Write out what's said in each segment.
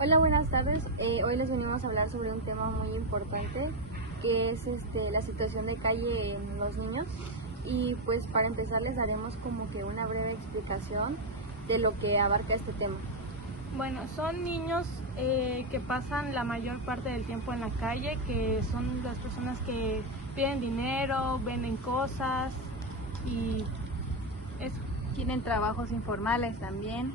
Hola, buenas tardes. Hoy les venimos a hablar sobre un tema muy importante que es la situación de calle en los niños, y pues para empezar les daremos como que una breve explicación de lo que abarca este tema. Bueno, son niños que pasan la mayor parte del tiempo en la calle, que son las personas que piden dinero, venden cosas y eso. Tienen trabajos informales también,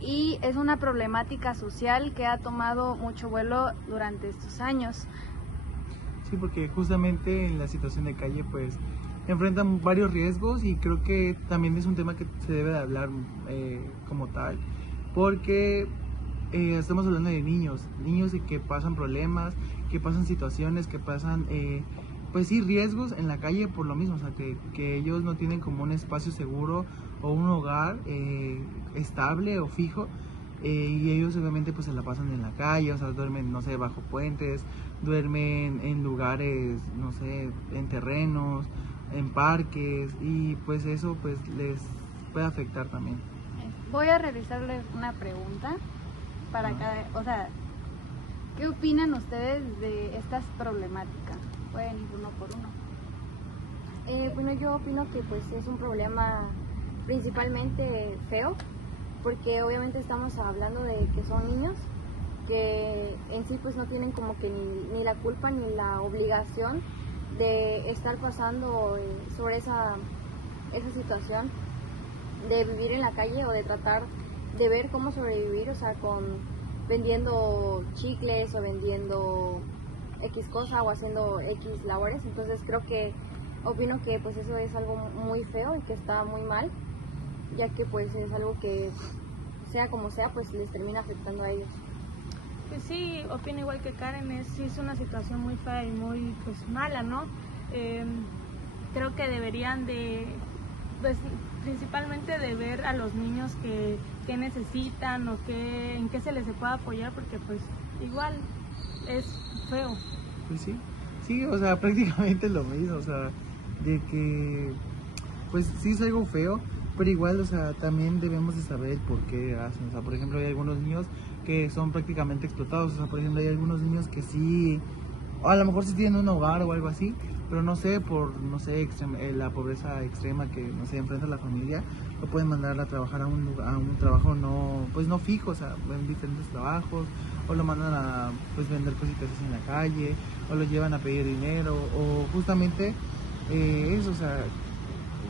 y es una problemática social que ha tomado mucho vuelo durante estos años. Sí, porque justamente en la situación de calle pues enfrentan varios riesgos y creo que también es un tema que se debe de hablar como tal, porque estamos hablando de niños que pasan problemas, que pasan situaciones, que pasan pues sí, riesgos en la calle por lo mismo, o sea, que ellos no tienen como un espacio seguro o un hogar estable o fijo. Y ellos obviamente pues se la pasan en la calle, o sea, duermen, no sé, bajo puentes, duermen en lugares, no sé, en terrenos, en parques, y pues eso pues les puede afectar también. Voy a realizarles una pregunta para o sea, ¿qué opinan ustedes de estas problemáticas? Pueden ir uno por uno. Bueno, yo opino que pues es un problema principalmente feo, porque obviamente estamos hablando de que son niños que en sí pues no tienen como que ni la culpa ni la obligación de estar pasando sobre esa situación de vivir en la calle o de tratar de ver cómo sobrevivir, o sea, vendiendo chicles o vendiendo X cosa o haciendo X labores. Entonces opino que pues eso es algo muy feo y que está muy mal, ya que pues es algo que sea como sea pues les termina afectando a ellos. Pues sí, opino igual que Karen, sí es una situación muy fea y muy pues mala, ¿no? Creo que deberían de, pues principalmente de ver a los niños que necesitan o en qué se les puede apoyar, porque pues igual es feo. Pues sí, sí, o sea, prácticamente es lo mismo, o sea, de que pues sí es algo feo, pero igual, o sea, también debemos de saber el por qué hacen. O sea, por ejemplo, hay algunos niños que son prácticamente explotados. O sea, por ejemplo, hay algunos niños que sí, o a lo mejor sí tienen un hogar o algo así, pero no sé, no sé, la pobreza extrema que, no sé, enfrenta la familia, lo pueden mandar a trabajar a un trabajo no, pues no fijo, o sea, en diferentes trabajos, o lo mandan a, pues, vender cositas así en la calle, o lo llevan a pedir dinero, o justamente eso, o sea,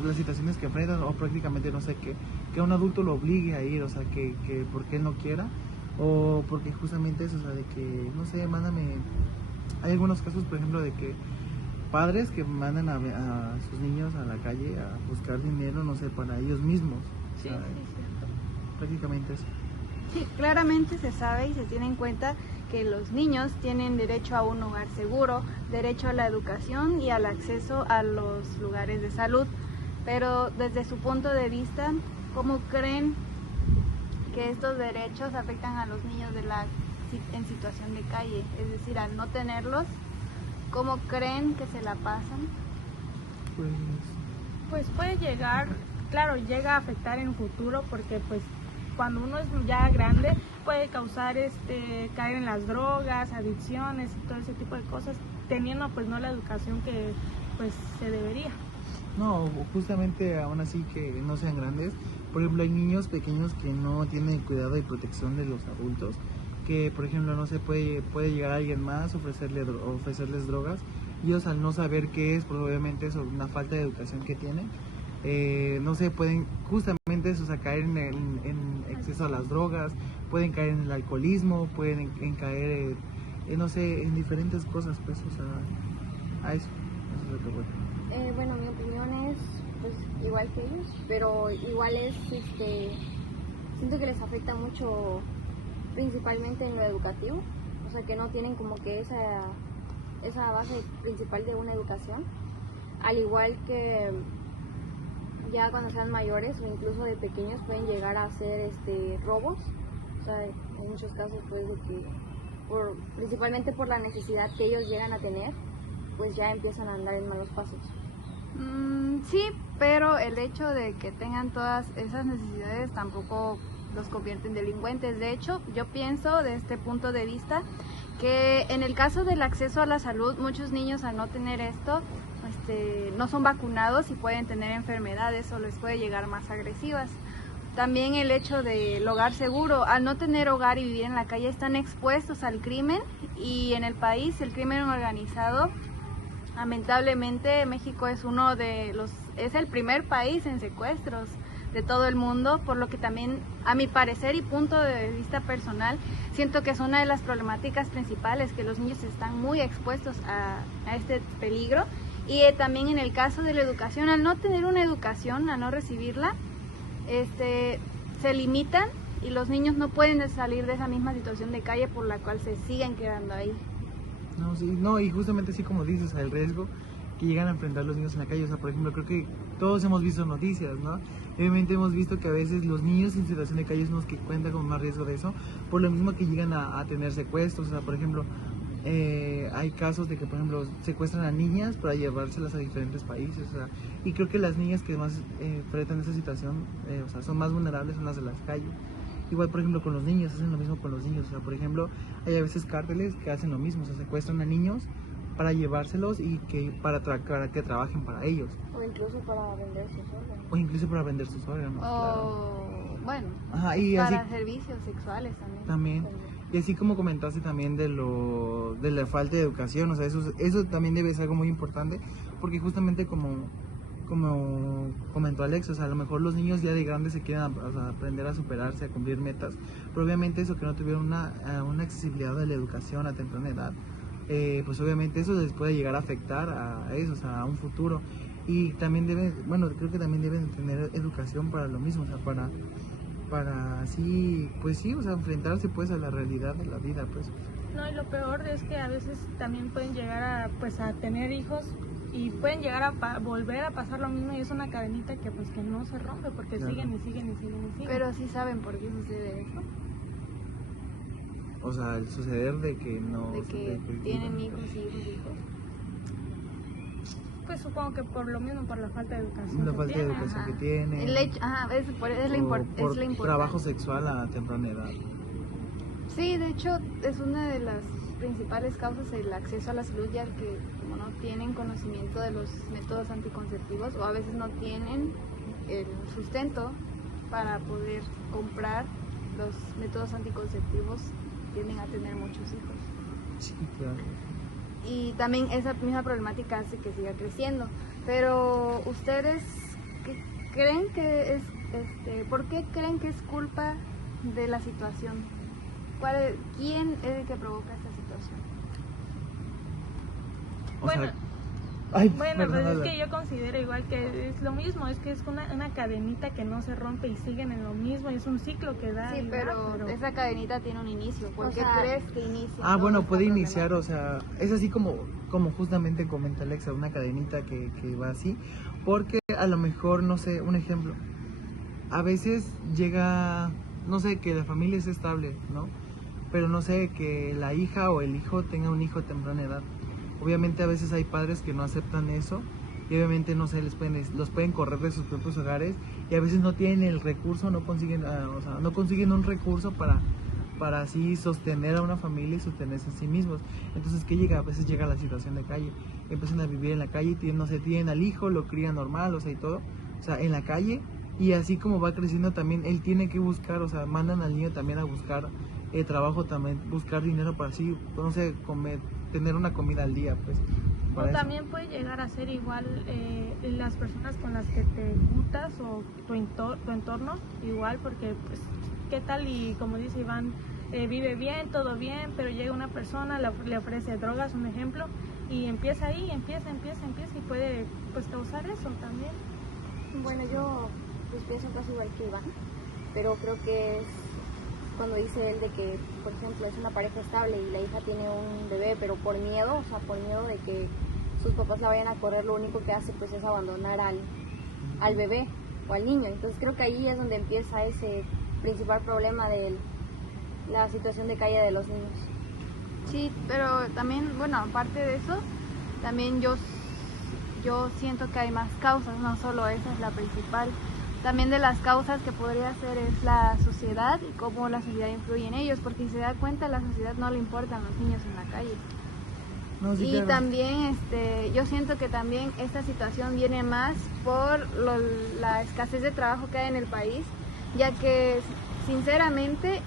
las situaciones que enfrentan, o prácticamente no sé, que un adulto lo obligue a ir, o sea, que porque él no quiera, o porque justamente eso, o sea, de que, no sé, mándame, hay algunos casos, por ejemplo, de que padres que mandan a sus niños a la calle a buscar dinero, no sé, para ellos mismos, o sea, prácticamente eso. Sí, claramente se sabe y se tiene en cuenta que los niños tienen derecho a un hogar seguro, derecho a la educación y al acceso a los lugares de salud. Pero desde su punto de vista, ¿cómo creen que estos derechos afectan a los niños en situación de calle? Es decir, al no tenerlos, ¿cómo creen que se la pasan? Pues puede llegar, claro, llega a afectar en un futuro, porque pues cuando uno es ya grande puede causar caer en las drogas, adicciones y todo ese tipo de cosas, teniendo pues no la educación que pues se debería. No, justamente aún así que no sean grandes. Por ejemplo, hay niños pequeños que no tienen el cuidado y protección de los adultos, que por ejemplo, no se puede llegar a alguien más, ofrecerles drogas, y ellos al no saber qué es, probablemente es una falta de educación que tienen, no se pueden justamente eso, o sea, caer en exceso a las drogas, pueden caer en el alcoholismo, pueden caer no sé, en diferentes cosas, pues, o sea, a eso es lo que voy. Bueno, mi opinión es pues igual que ellos, pero igual siento que les afecta mucho principalmente en lo educativo, o sea que no tienen como que esa base principal de una educación, al igual que ya cuando sean mayores o incluso de pequeños pueden llegar a hacer robos, o sea, en muchos casos pues de que principalmente por la necesidad que ellos llegan a tener, pues ya empiezan a andar en malos pasos. Sí, pero el hecho de que tengan todas esas necesidades tampoco los convierte en delincuentes. De hecho, yo pienso de este punto de vista que en el caso del acceso a la salud, muchos niños al no tener esto, no son vacunados y pueden tener enfermedades o les puede llegar más agresivas. También el hecho del hogar seguro, al no tener hogar y vivir en la calle están expuestos al crimen, y en el país el crimen organizado, lamentablemente México es es el primer país en secuestros de todo el mundo, por lo que también, a mi parecer y punto de vista personal, siento que es una de las problemáticas principales, que los niños están muy expuestos a este peligro. Y también en el caso de la educación, al no tener una educación, al no recibirla, se limitan y los niños no pueden salir de esa misma situación de calle por la cual se siguen quedando ahí. No, sí, no, y justamente así como dices, el riesgo que llegan a enfrentar los niños en la calle. O sea, por ejemplo, creo que todos hemos visto noticias, ¿no? Obviamente hemos visto que a veces los niños en situación de calle son los que cuentan con más riesgo de eso, por lo mismo que llegan a tener secuestros. O sea, por ejemplo, hay casos de que, por ejemplo, secuestran a niñas para llevárselas a diferentes países. O sea, y creo que las niñas que más enfrentan esa situación, o sea, son más vulnerables, son las de las calles. Igual, por ejemplo, con los niños, hacen lo mismo con los niños. O sea, por ejemplo, hay a veces cárteles que hacen lo mismo, o sea, secuestran a niños para llevárselos y que para que trabajen para ellos. O incluso para vender sus órganos. O incluso para vender sus órganos, claro. Bueno, Ajá, y para así, servicios sexuales también. también. Y así como comentaste también de la falta de educación, o sea, eso también debe ser algo muy importante, porque justamente como comentó Alex, o sea, a lo mejor los niños ya de grandes se quieren, o sea, aprender a superarse, a cumplir metas, pero obviamente eso, que no tuvieron una accesibilidad de la educación a temprana edad, pues obviamente eso les puede llegar a afectar a eso, o sea, a un futuro. Y también creo que también deben tener educación para lo mismo, o sea, para así, pues sí, o sea, enfrentarse pues a la realidad de la vida, pues. No, y lo peor es que a veces también pueden llegar a tener hijos y pueden llegar a volver a pasar lo mismo, y es una cadenita que no se rompe, porque Claro. siguen y siguen y siguen y siguen. Pero sí saben por qué sucede eso, O sea, el suceder de que no... de que tienen hijos y hijos y hijos. Pues supongo que por lo mismo, por la falta de educación. La que falta de tienen. educación Ajá. que tienen. Es la o por importancia. trabajo sexual a temprana edad. Sí, de hecho es una de las principales causas el acceso a la salud, ya que como no tienen conocimiento de los métodos anticonceptivos, o a veces no tienen el sustento para poder comprar los métodos anticonceptivos, tienden a tener muchos hijos. Sí, claro. Y también esa misma problemática hace que siga creciendo. Pero ustedes, ¿creen que es, por qué creen que es culpa de la situación? ¿Quién es el que provoca esta situación? O Bueno, sea, ay, Bueno, perdón, pues es habla. que yo considero igual que es lo mismo, es que es una cadenita que no se rompe y siguen en lo mismo, y es un ciclo que da. Sí, y da, pero esa cadenita tiene un inicio. ¿Por O qué sea, crees que inicia? Ah, toda bueno, esta puede iniciar, problemática? o sea, es así como justamente comenta Alexa, una cadenita que va así, porque a lo mejor, no sé, un ejemplo, a veces llega, no sé, que la familia es estable, ¿no? Pero no sé, que la hija o el hijo tenga un hijo a temprana edad. Obviamente a veces hay padres que no aceptan eso y obviamente, no sé, los pueden correr de sus propios hogares, y a veces no tienen el recurso, no consiguen, o sea, no consiguen un recurso para así sostener a una familia y sostenerse a sí mismos. Entonces, ¿qué llega? A veces llega la situación de calle, empiezan a vivir en la calle, no sé, tienen al hijo, lo crían normal, o sea, y todo, o sea, en la calle, y así como va creciendo también, él tiene que buscar, o sea, mandan al niño también a buscar trabajo, también buscar dinero para así, no sé, tener una comida al día, pues. O para eso. también puede llegar a ser igual las personas con las que te juntas o tu entorno, igual, porque pues, ¿qué tal? Y como dice Iván, vive bien, todo bien, pero llega una persona, le ofrece drogas, un ejemplo, y empieza ahí, empieza, y puede pues causar eso también. Bueno, yo pues pienso casi igual que Iván, pero creo que es cuando dice él de que, por ejemplo, es una pareja estable y la hija tiene un bebé, pero por miedo, o sea, por miedo de que sus papás la vayan a correr, lo único que hace pues es abandonar al bebé o al niño. Entonces creo que ahí es donde empieza ese principal problema de la situación de calle de los niños. Sí, pero también, bueno, aparte de eso, también yo siento que hay más causas, no solo esa es la principal, También de las causas que podría ser es la sociedad y cómo la sociedad influye en ellos, porque si se da cuenta, a la sociedad no le importan los niños en la calle. No, sí, Y claro. también yo siento que también esta situación viene más por la escasez de trabajo que hay en el país, ya que sinceramente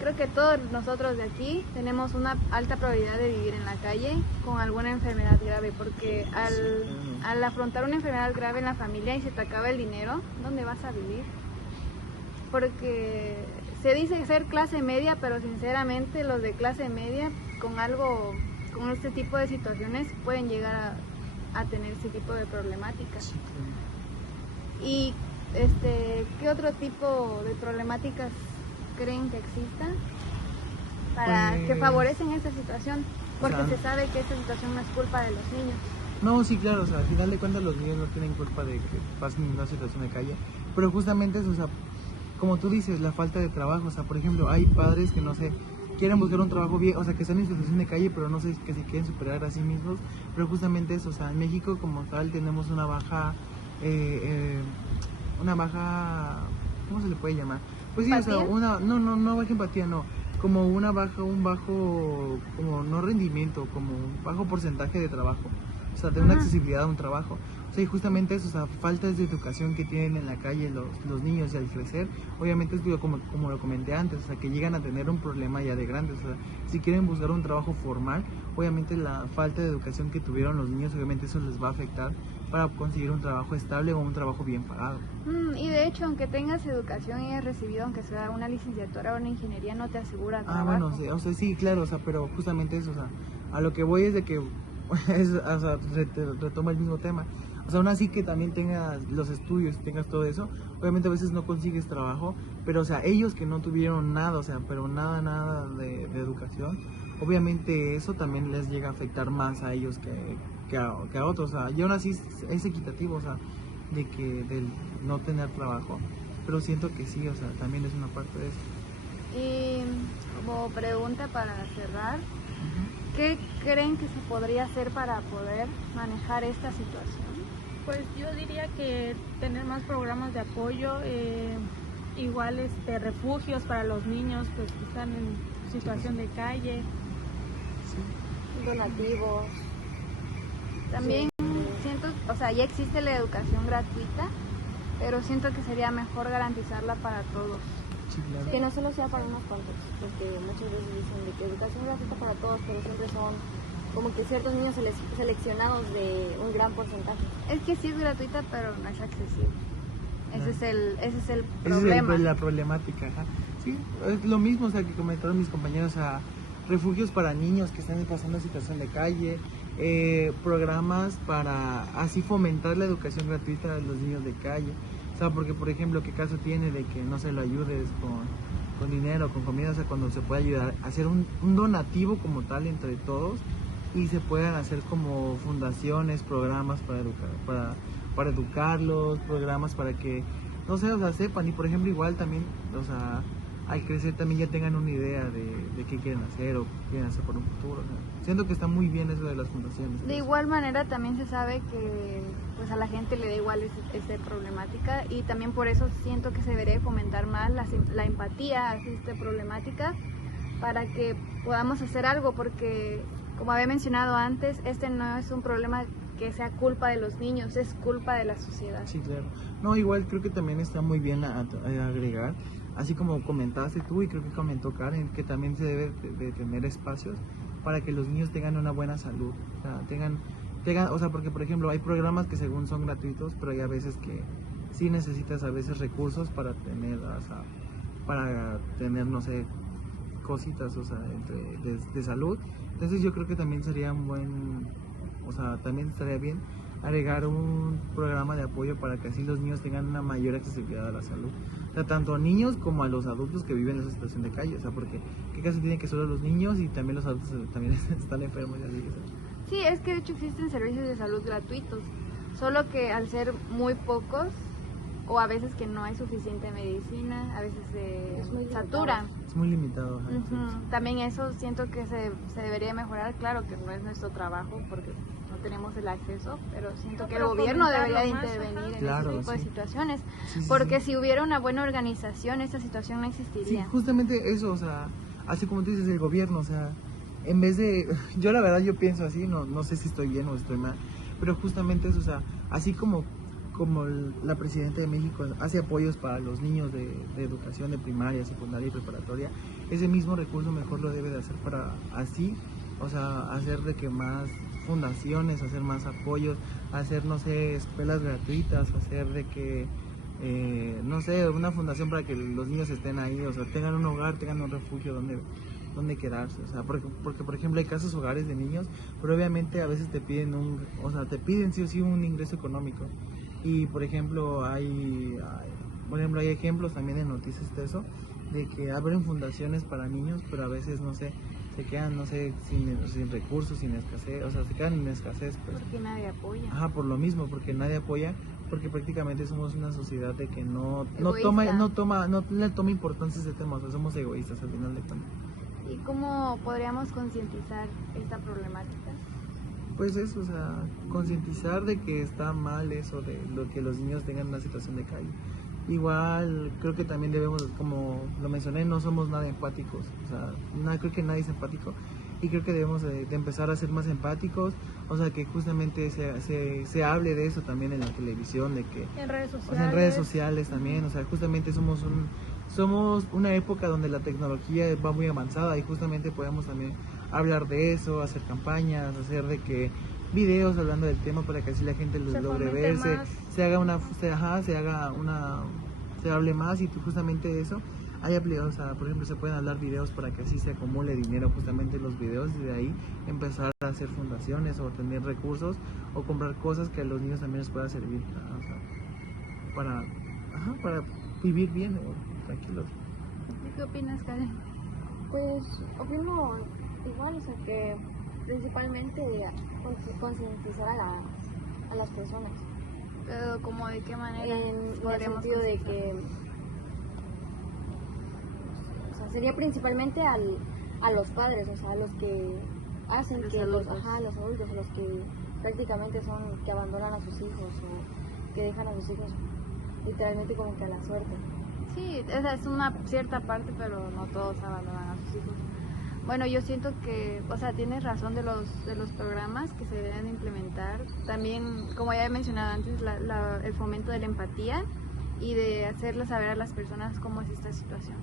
creo que todos nosotros de aquí tenemos una alta probabilidad de vivir en la calle con alguna enfermedad grave, porque al afrontar una enfermedad grave en la familia y se te acaba el dinero, ¿dónde vas a vivir? Porque se dice ser clase media, pero sinceramente los de clase media con este tipo de situaciones pueden llegar a tener ese tipo de problemáticas. Y ¿qué otro tipo de problemáticas creen que existan que Pues, favorecen esta situación? Porque o sea, se sabe que esta situación no es culpa de los niños. No, sí, claro, o sea, al final de cuentas los niños no tienen culpa de que pasen en una situación de calle, pero justamente es, o sea, como tú dices, la falta de trabajo, o sea, por ejemplo, hay padres que no sé, quieren buscar un trabajo bien, o sea, que están en situación de calle, pero no sé, que se quieren superar a sí mismos, pero justamente eso, o sea, en México como tal tenemos una baja, ¿cómo se le puede llamar? Pues sí, o sea, no baja empatía, no, como un bajo, como no rendimiento, como un bajo porcentaje de trabajo, o sea, de una accesibilidad a un trabajo. O sea, y justamente eso, o sea, faltas de educación que tienen en la calle los niños y al crecer, obviamente es como lo comenté antes, o sea, que llegan a tener un problema ya de grandes, o sea, si quieren buscar un trabajo formal, obviamente la falta de educación que tuvieron los niños, obviamente eso les va a afectar para conseguir un trabajo estable o un trabajo bien pagado. Y de hecho, aunque tengas educación y hayas recibido, aunque sea una licenciatura o una ingeniería, no te asegura trabajo. Bueno, sí, o sea, sí, claro, o sea, pero justamente eso, o sea, a lo que voy es de que, o sea, retoma el mismo tema. O sea, aún así que también tengas los estudios, tengas todo eso, obviamente a veces no consigues trabajo, pero o sea, ellos que no tuvieron nada, o sea, pero nada de educación, obviamente eso también les llega a afectar más a ellos que a otros, o sea, y aún así es equitativo, o sea, del no tener trabajo, pero siento que sí, o sea, también es una parte de eso. Y como pregunta para cerrar, ¿qué creen que se podría hacer para poder manejar esta situación? Pues yo diría que tener más programas de apoyo, igual refugios para los niños pues, que están en situación de calle. Donativos. También siento, o sea, ya existe la educación gratuita, pero siento que sería mejor garantizarla para todos. Sí, claro. Que no solo sea para unos cuantos, porque muchas veces dicen de que educación gratuita para todos, pero siempre son como que ciertos niños seleccionados de un gran porcentaje. Es que sí es gratuita, pero no es accesible. Ese es el Esa problema. es la problemática, ajá. Sí, es lo mismo, o sea, que comentaron mis compañeros, a refugios para niños que están pasando en situación de calle, programas para así fomentar la educación gratuita de los niños de calle. O sea, porque por ejemplo, ¿qué caso tiene de que no se lo ayudes con dinero, con comida? O sea, cuando se puede ayudar a hacer un donativo como tal entre todos y se puedan hacer como fundaciones, programas para educarlos, programas para que, no sé, o sea, sepan. Y por ejemplo, igual también, o sea, al crecer también ya tengan una idea de qué quieren hacer o qué quieren hacer por un futuro. O sea, siento que está muy bien eso de las fundaciones. De igual manera también se sabe que pues a la gente le da igual esta problemática, y también por eso siento que se debería fomentar más la empatía hacia esta problemática para que podamos hacer algo, porque como había mencionado antes, este no es un problema que sea culpa de los niños, es culpa de la sociedad. Sí, claro. No, igual creo que también está muy bien a agregar, así como comentaste tú y creo que comentó Karen, que también se debe de tener espacios para que los niños tengan una buena salud, o sea, tengan, o sea, porque por ejemplo hay programas que según son gratuitos, pero hay a veces que sí necesitas a veces recursos para tener, o sea, no sé, cositas, o sea, de salud. Entonces yo creo que también sería o sea, también estaría bien agregar un programa de apoyo para que así los niños tengan una mayor accesibilidad a la salud. O sea, tanto a niños como a los adultos que viven en esa situación de calle. O sea, porque ¿qué caso tiene que solo los niños y también los adultos también están enfermos? Y así, o sea. Sí, es que de hecho existen servicios de salud gratuitos, solo que al ser muy pocos, o a veces que no hay suficiente medicina, a veces se saturan. Es muy limitado. También eso siento que se debería mejorar. Claro que no es nuestro trabajo porque no tenemos el acceso, pero siento No, que el pero gobierno debería de fomentarlo más, intervenir en Claro, ese tipo de sí. situaciones, Sí, sí, porque sí. si hubiera una buena organización, esta situación no Sí, existiría. justamente eso, o sea, así como tú dices, el gobierno, o sea, en vez de, yo la verdad yo pienso así, no sé si estoy bien o estoy mal, pero justamente eso, o sea, así como la presidenta de México hace apoyos para los niños de educación de primaria, secundaria y preparatoria, ese mismo recurso mejor lo debe de hacer para así, o sea, hacer de que más fundaciones, hacer más apoyos, hacer, no sé, escuelas gratuitas, hacer de que no sé, una fundación para que los niños estén ahí, o sea, tengan un hogar, tengan un refugio donde quedarse, o sea, porque por ejemplo hay casos hogares de niños, pero obviamente a veces te piden o sea, te piden sí o sí un ingreso económico, y por ejemplo hay ejemplos también en noticias de eso, de que abren fundaciones para niños, pero a veces, no sé, se quedan, no sé, sin recursos, sin escasez, o sea, se quedan en escasez, pues. Porque nadie apoya. Ajá, por lo mismo, porque nadie apoya, porque prácticamente somos una sociedad de que no Egoísta. no le toma importancia a ese tema, o sea, somos egoístas al final de cuentas. ¿Y cómo podríamos concientizar esta problemática? Pues eso, o sea, concientizar de que está mal eso, de lo que los niños tengan una situación de calle. Igual, creo que también debemos, como lo mencioné, no somos nada empáticos, o sea, creo que nadie es empático, y creo que debemos de empezar a ser más empáticos, o sea, que justamente se hable de eso también en la televisión, de que, En redes o sociales. sea, en redes sociales también, o sea, justamente somos una época donde la tecnología va muy avanzada y justamente podemos también hablar de eso, hacer campañas, hacer de que videos hablando del tema para que así la gente lo Se logre fomente verse, más. se hable más y justamente eso. O sea, por ejemplo, se pueden hablar videos para que así se acumule dinero justamente en los videos y de ahí empezar a hacer fundaciones o tener recursos o comprar cosas que a los niños también les pueda servir, o sea, para vivir bien o tranquilos. ¿Qué opinas, Karen? Pues opino igual, o sea que principalmente concientizar a las personas, Pero como de qué manera en el podríamos sentido de concientizar? que, o sea, sería principalmente a los padres, o sea, a los que hacen Los que adultos. los adultos, a los que prácticamente son, que abandonan a sus hijos o que dejan a sus hijos literalmente como que a la suerte. Sí, esa es una cierta parte, pero no todos abandonan a sus hijos. Bueno, yo siento que, o sea, tienes razón de los programas que se deben implementar. También, como ya he mencionado antes, el fomento de la empatía y de hacerle saber a las personas cómo es esta situación.